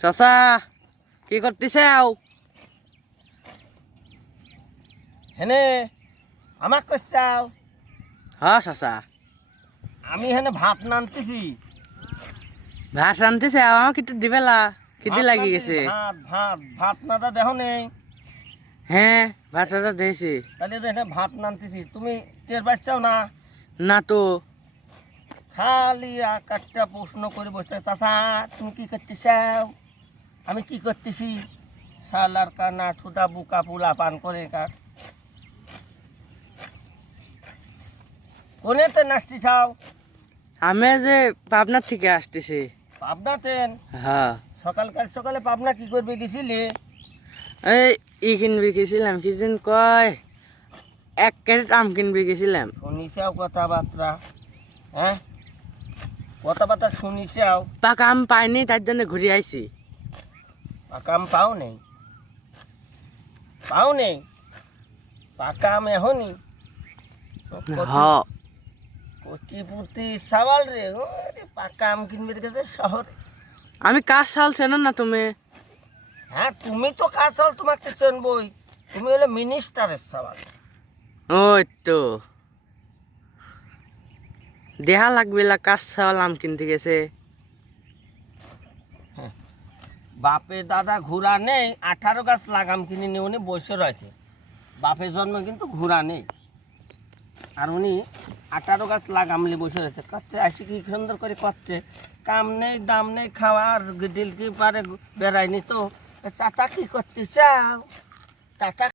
চাচা কি করতেছাও হেনে আমাক কইছাও হ্যাঁ চাচা। আমি হেনে ভাত নানতেছি। ভাত রান্ধতেছে আমাকে একটু দিবেলা খিদে লাগি গেছে? ভাত ভাত ভাত নাদা দেখো নেই। হ্যাঁ ভাত টাটা দিয়েছি তাহলে হেনে ভাত নানতেছি তুমি টের পাচ্ছাও না? না তো। খালি আকাশটা প্রশ্ন করে বসে চাচা তুমি কি করতেছাও আমি কি করতেছি? শালার কানা ছুটা বুকা পুলা পান করে কার। কোনেতে নাচতে চাও? আমি যে পাবনার থেকে আসতেছি। পাবনাতেন? হ্যাঁ। সকালকার সকালে পাবনা কি করবে গেছিলি? এই ই কিনবি গেছিলাম কি যেন কয়? এক কেজি আম কিনবি গেছিলাম। শুনিছাও কথাবার্তা হ্যাঁ? কথাবার্তা শুনিছাও? পাকা আম পাইনি তার জন্য ঘুরে আইছি। পাকাম পাও নেই। পাও নেই। পাকাম এখনই হ কোটিপুতি সাবাল রে ওরে পাকাম কিনবে গেছে শহরে। আমি কার সাল চেনো না তুমি? হ্যাঁ তুমি তো কাঁচাল তোমাকে চেনবই। তুমি হলে মিনিস্টারের সাবাল ওই তো। দেহা লাগবে কার সাল আম কিনতে গেছে? বাপে দাদা ঘোরা নেই, আঠারো গাছ লাগাম কিনে নিয়ে উনি বসে রয়েছে। বাপের জন্ম কিন্তু ঘোরা নেই। আর উনি আঠারো গাছ লাগাম নিয়ে বসে রয়েছে। কাচ্ছে আসি কি সুন্দর করে কাচ্ছে। কাম নেই, দাম নেই, খাওয়ার ডিল কি পারে, বেড়ায়নি তো। চাচা কি করতে চাও? চাচা